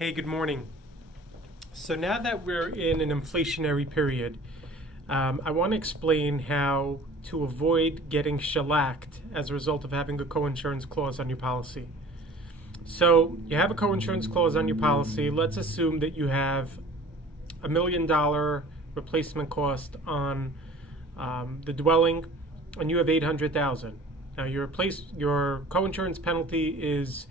Hey, good morning. So now that we're in an inflationary period, I want to explain how to avoid getting shellacked as a result of having a co-insurance clause on your policy. So you have a co-insurance clause on your policy. Let's assume that you have $1 million replacement cost on the dwelling, and you have $800,000. Now your co-insurance penalty is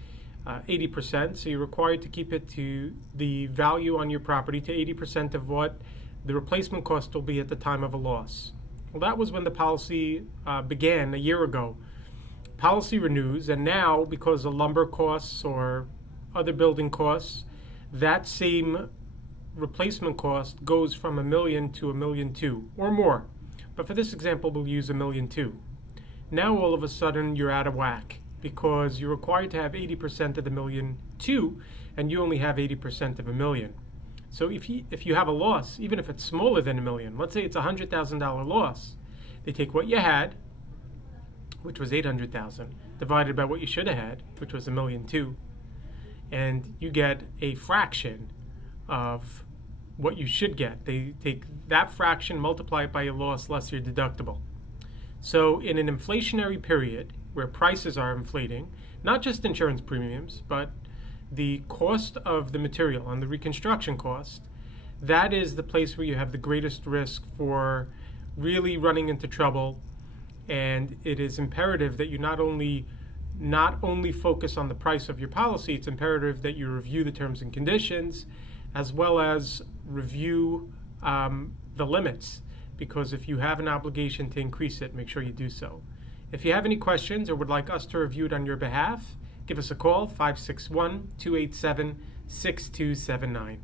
80%, so you're required to keep it to the value on your property to 80% of what the replacement cost will be at the time of a loss. Well, that was when the policy began a year ago. Policy renews, and now because of lumber costs or other building costs, that same replacement cost goes from $1 million to $1.2 million or more. But for this example, we'll use $1.2 million. Now all of a sudden you're out of whack, because you're required to have 80% of the $1.2 million, and you only have 80% of $1 million. So if you have a loss, even if it's smaller than $1 million, let's say it's a $100,000 loss, they take what you had, which was $800,000, divided by what you should have had, which was $1.2 million, and you get a fraction of what you should get. They take that fraction, multiply it by your loss less your deductible. So in an inflationary period, where prices are inflating, not just insurance premiums, but the cost of the material and the reconstruction cost, that is the place where you have the greatest risk for really running into trouble. And it is imperative that you not only focus on the price of your policy, it's imperative that you review the terms and conditions, as well as review the limits, because if you have an obligation to increase it, make sure you do so. If you have any questions or would like us to review it on your behalf, give us a call, 561-287-6279.